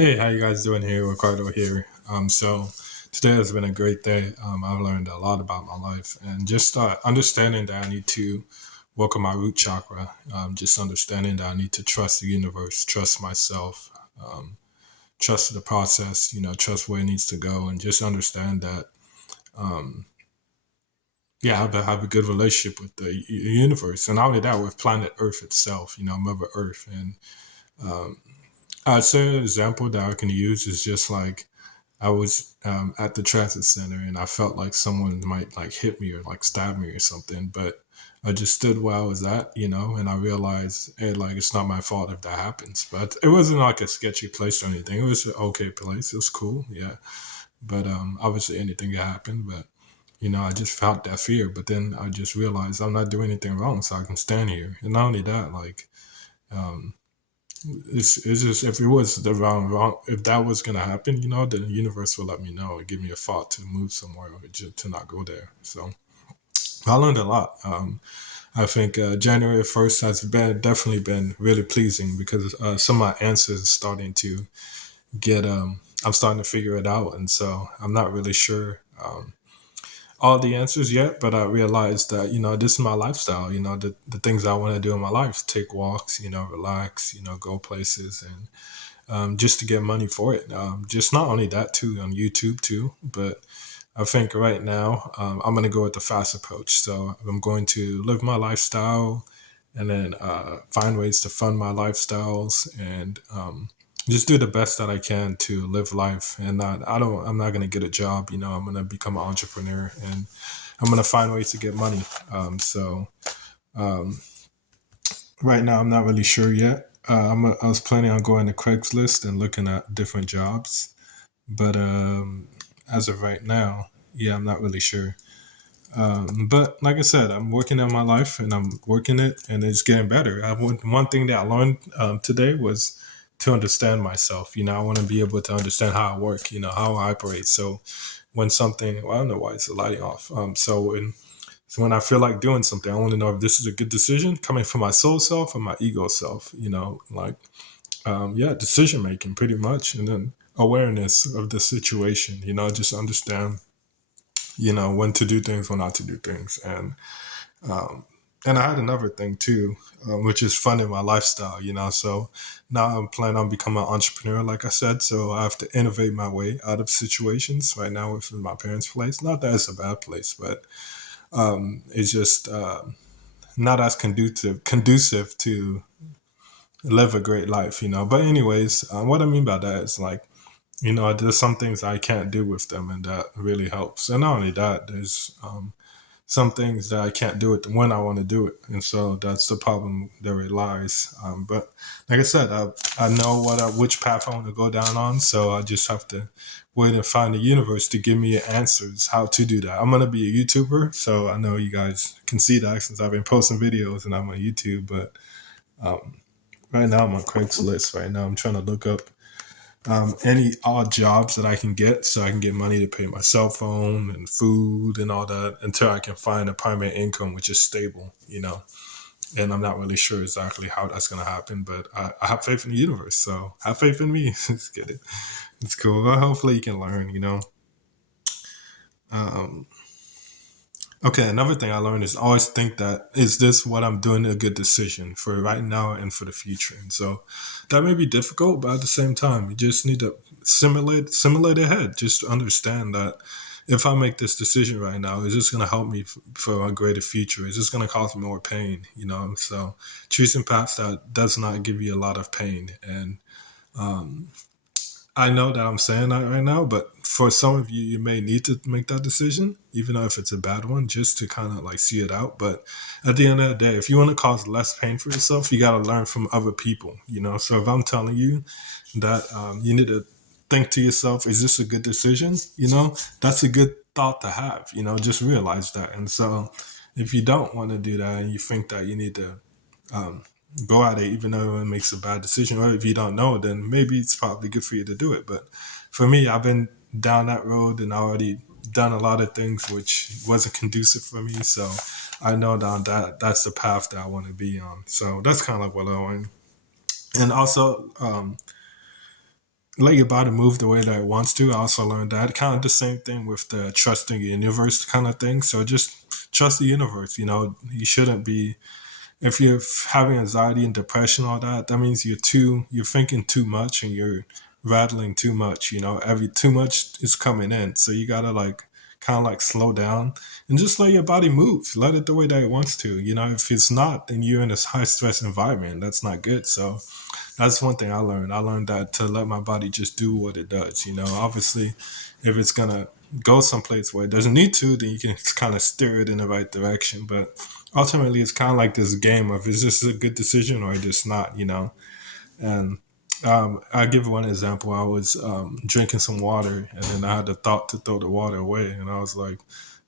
Hey, how you guys doing here? Ricardo here. So today has been a great day. I've learned a lot about my life and just understanding that I need to work on my root chakra. Just understanding that I need to trust the universe, trust myself, trust the process. Trust where it needs to go, and just understand that. Um, yeah, have a good relationship with the universe, and not only that, with planet Earth itself. Mother Earth, and um, I'd say an example that I can use is just like I was at the transit center and I felt like someone might like hit me or like stab me or something, but I just stood where I was at, and I realized, hey, like it's not my fault if that happens. But it wasn't like a sketchy place or anything. It was an okay place. It was cool, yeah. But obviously anything could happen. But I just felt that fear. But then I just realized I'm not doing anything wrong, so I can stand here. And not only that, like um, it's just if it was the wrong if that was gonna happen, the universe will let me know and give me a thought to move somewhere or just to not go there. So I learned a lot. I think January 1st has been definitely been really pleasing because some of my answers are starting to get. I'm starting to figure it out, and so I'm not really sure. All the answers yet, but I realized that, this is my lifestyle, the things I want to do in my life, take walks, relax, go places and just to get money for it. Just not only that too on YouTube too, but I think right now I'm going to go with the fast approach. So I'm going to live my lifestyle and then find ways to fund my lifestyles and just do the best that I can to live life. And I'm not going to get a job. I'm going to become an entrepreneur and I'm going to find ways to get money. So um, right now, I'm not really sure yet. I was planning on going to Craigslist and looking at different jobs, but as of right now, yeah, I'm not really sure. But like I said, I'm working on my life and I'm working it, and it's getting better. One thing that I learned today was to understand myself. I want to be able to understand how I work. How I operate. So when something, well, I don't know why it's lighting off. So when I feel like doing something, I want to know if this is a good decision coming from my soul self or my ego self. Like yeah, decision making pretty much, and then awareness of the situation. Just understand. When to do things, when not to do things, um, and I had another thing too, which is funding my lifestyle. So now I'm planning on becoming an entrepreneur, like I said. So I have to innovate my way out of situations. Right now, with my parents' place, not that it's a bad place, but it's just not as conducive to live a great life. But anyways, what I mean by that is like, there's some things I can't do with them, and that really helps. And not only that, there's some things that I can't do it when I want to do it, and so that's the problem there it lies. But like I said, I know which path I want to go down on, so I just have to wait and find the universe to give me answers how to do that. I'm gonna be a YouTuber, so I know you guys can see that since I've been posting videos and I'm on YouTube. But um, right now I'm on Craigslist. Right now I'm trying to look up any odd jobs that I can get so I can get money to pay my cell phone and food and all that until I can find a primary income which is stable. And I'm not really sure exactly how that's going to happen, but I have faith in the universe. So have faith in me. Let's get it. It's cool. Well, hopefully you can learn. Um, Okay, another thing I learned is always think that is this what I'm doing a good decision for right now and for the future. And so that may be difficult, but at the same time, you just need to simulate ahead. Just to understand that if I make this decision right now, is this going to help me for a greater future? Is this going to cause me more pain? So choosing paths that does not give you a lot of pain. And um, I know that I'm saying that right now, but for some of you, you may need to make that decision, even though if it's a bad one, just to kind of like see it out. But at the end of the day, if you want to cause less pain for yourself, you got to learn from other people. So if I'm telling you that you need to think to yourself, is this a good decision? That's a good thought to have, just realize that. And so if you don't want to do that and you think that you need to um, go at it, even though it makes a bad decision. Or if you don't know, then maybe it's probably good for you to do it. But for me, I've been down that road and I already done a lot of things which wasn't conducive for me. So I know that's the path that I want to be on. So that's kind of like what I want. And also, let your body move the way that it wants to. I also learned that kind of the same thing with the trusting the universe kind of thing. So just trust the universe. You shouldn't be, if you're having anxiety and depression, all that, that means you're thinking too much and you're rattling too much. Every too much is coming in. So you gotta like kind of like slow down and just let your body move. Let it the way that it wants to. If it's not, then you're in this high stress environment. That's not good. So that's one thing I learned. I learned that to let my body just do what it does. Obviously, if it's gonna go someplace where it doesn't need to, then you can kind of steer it in the right direction. But ultimately, it's kind of like this game of is this a good decision or just not. And I give one example. I was drinking some water, and then I had the thought to throw the water away, and I was like,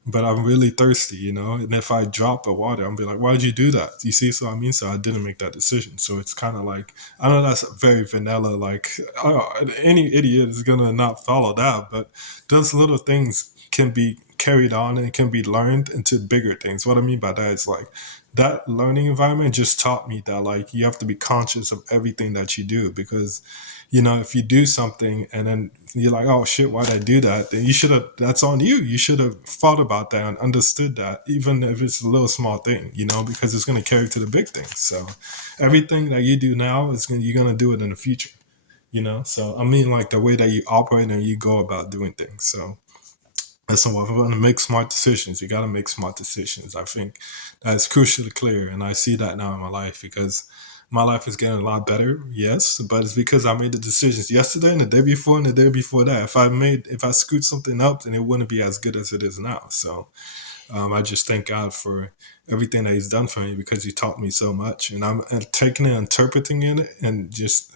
"But I'm really thirsty." And if I drop the water, I'm be like, "Why did you do that?" You see, so I mean, so I didn't make that decision. So it's kind of like I know that's very vanilla. Like any idiot is gonna not follow that, but those little things can be carried on and can be learned into bigger things. What I mean by that is like that learning environment just taught me that like you have to be conscious of everything that you do because if you do something and then you're like, oh shit, why'd I do that? Then you should have, that's on you. You should have thought about that and understood that, even if it's a little small thing, because it's going to carry to the big things. So everything that you do now you're going to do it in the future. So I mean, like the way that you operate and you go about doing things. So that's what we're going to make smart decisions. You got to make smart decisions. I think that's crucially clear. And I see that now in my life because my life is getting a lot better, yes, but it's because I made the decisions yesterday and the day before and the day before that. If I screwed something up, then it wouldn't be as good as it is now. So I just thank God for everything that He's done for me because He taught me so much, and I'm taking it, interpreting it, and just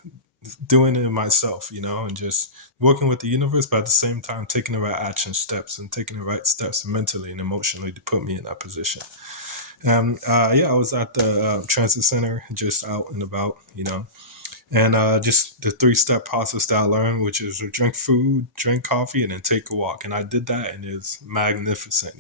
doing it myself, and just working with the universe, but at the same time taking the right action steps and taking the right steps mentally and emotionally to put me in that position. Yeah, I was at the transit center, just out and about, and just the 3-step process that I learned, which is to drink food, drink coffee, and then take a walk. And I did that, and it's magnificent.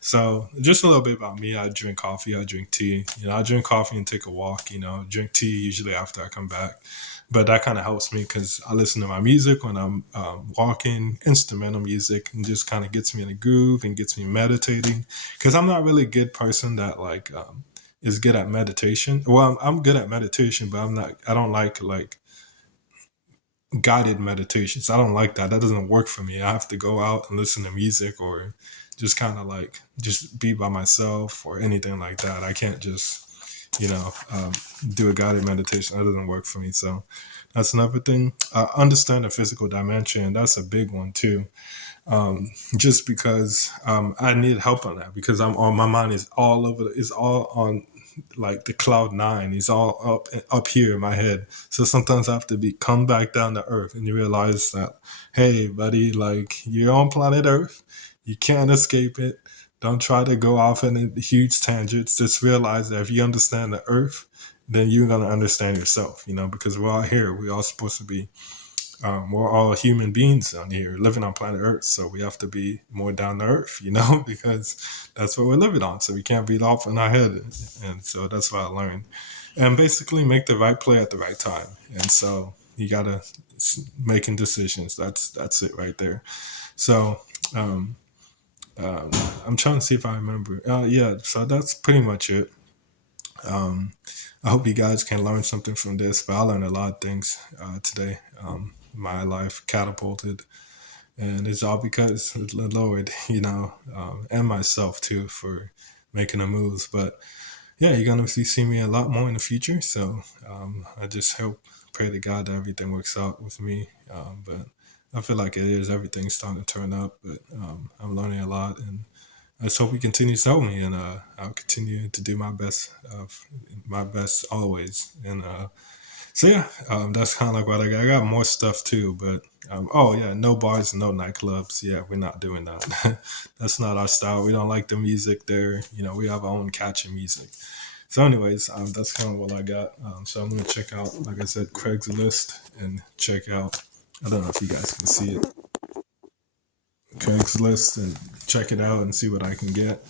So just a little bit about me: I drink coffee, I drink tea. I drink coffee and take a walk. Drink tea usually after I come back. But that kind of helps me because I listen to my music when I'm walking, instrumental music, and just kind of gets me in a groove and gets me meditating. Because I'm not really a good person that like is good at meditation. Well, I'm good at meditation, but I'm not. I don't like guided meditations. I don't like that. That doesn't work for me. I have to go out and listen to music or just kind of like just be by myself or anything like that. I can't just do a guided meditation. That doesn't work for me. So that's another thing. Understand the physical dimension. That's a big one too. Just because I need help on that because I'm on my mind is all over. It's all on like the cloud 9. It's all up here in my head. So sometimes I have to be come back down to earth and you realize that, hey, buddy, like you're on planet Earth. You can't escape it. Don't try to go off in huge tangents. Just realize that if you understand the Earth, then you're gonna understand yourself. Because we're all here. We're all supposed to be we're all human beings on here living on planet Earth. So we have to be more down to earth, because that's what we're living on. So we can't be off in our head. And so that's what I learned. And basically make the right play at the right time. And so you got to making decisions. That's it right there. So um, um, I'm trying to see if I remember. Yeah, so that's pretty much it. Um, I hope you guys can learn something from this, but I learned a lot of things today. My life catapulted, and it's all because of the Lord, and myself too for making the moves. But yeah, you're gonna see me a lot more in the future. So I just hope, pray to God that everything works out with me. But I feel like it is. Everything's starting to turn up, but I'm learning a lot, and I just hope He continues to help me, and I'll continue to do my best always. And so yeah, that's kind of like what I got. I got more stuff too, but oh yeah, no bars, no nightclubs. Yeah, we're not doing that. That's not our style. We don't like the music there. We have our own catchy music. So, anyways, that's kind of what I got. So I'm gonna check out, like I said, Craigslist and check out. I don't know if you guys can see it, Craigslist, and check it out and see what I can get.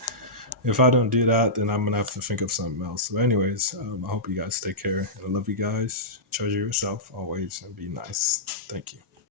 If I don't do that, then I'm gonna have to think of something else. So, anyways, I hope you guys take care. I love you guys. Treasure yourself always and be nice. Thank you.